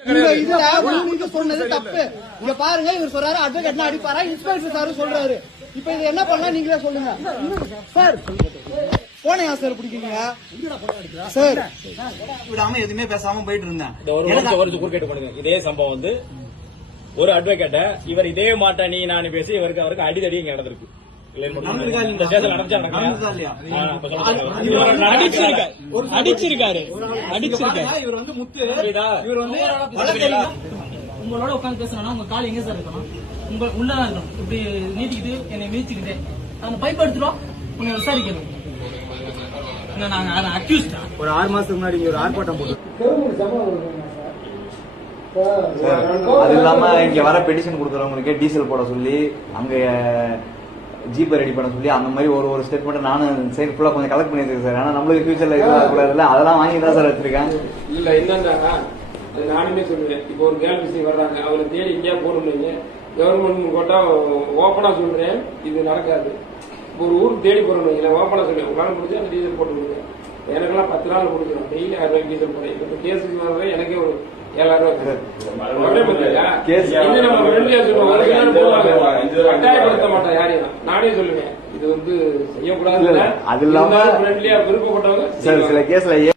நீங்க சொன்னது தப்பு? இங்க பாருங்க இவர் சொல்றாரு அட்வொகேட்னா அடிப்பாரா? இன்ஸ்பெக்டர் சார் சொல்றாரு. இப்ப இது என்ன பண்ணலாம்? நீங்களே சொல்லுங்க. சார் போனே சார் பிடிக்கிறீங்க சார். விடாம எதுவுமே பேசாம போயிட்டு இருந்தேன். இதே சம்பவம் வந்து ஒரு அட்வொகேட்ட இவர் இதே மாட்ட நீ நான் பேசி இவருக்கு அவருக்கு அடிதடி இங்க நடந்திருக்கு. அடிச்சிருக்காரு அடிச்சிருக்காரு அடிச்சிருக்காரு இவர் வந்து முத்து? இவர் வந்து உங்களோட உட்காந்து பேசணும்னா உங்க கால் எங்க சார் இருக்கணும் உங்க உள்ளதான் இருக்கணும் இப்படி நீட்டிக்கிட்டு என்னை மீச்சுக்கிட்டு அந்த பைப் எடுத்துரும் உன்னை விசாரிக்கணும் ஒரு ஆறு மாசத்துக்கு முன்னாடி ஒரு ஆர்ப்பாட்டம் போட்டு அது இல்லாம இங்க வர பெட்டிஷன் கொடுக்குறவங்களுக்கு டீசல் போட சொல்லி அங்க ஜிபே ரெடி பண்ண சொல்லி அந்த மாதிரி ஒரு ஒரு ஸ்டேட்மெண்ட் நானும் சைடு ஃபுல்லா கொஞ்சம் கலெக்ட் பண்ணி வச்சிருக்கேன் சார் ஆனா நம்மளுக்கு ஃபியூச்சர்ல இதெல்லாம் கூடாதுல்ல அதெல்லாம் வாங்கி தான் சார் வச்சிருக்கேன். இல்ல என்னன்னா அது நானுமே சொல்லுவேன் இப்போ ஒரு கேர்ள் மிஸ்டேக் வர்றாங்க. அவரை தேடி இங்கேயா போடணுங்க கவர்மெண்ட் கோட்டா ஓப்பனா சொல்றேன். இது நடக்காது. இப்போ ஒரு ஊருக்கு தேடி போறோம் இல்லை ஓப்பனா சொல்லுவேன் உங்களால முடிஞ்சா அந்த டீசல் போட்டு கொடுங்க. எனக்கெல்லாம் பத்து நாள் கொடுக்குறோம் டெய்லி ஆயிரம் ரூபாய்க்கு டீசல் போடுறேன். இப்போ கேஸுக்கு வரவே எனக்கே ஒரு ஏழாயிரம் ரூபாய் நம்ம சொல்லுவோம் ஒரு போடுவாங்க கட்டாயப்படுத்த மாட்டோம் யாரையும். நானே சொல்லுவேன். இது வந்து செய்யக்கூடாது. அது இல்லாம- விருப்பப்பட்டவங்க சில கேஸ்ல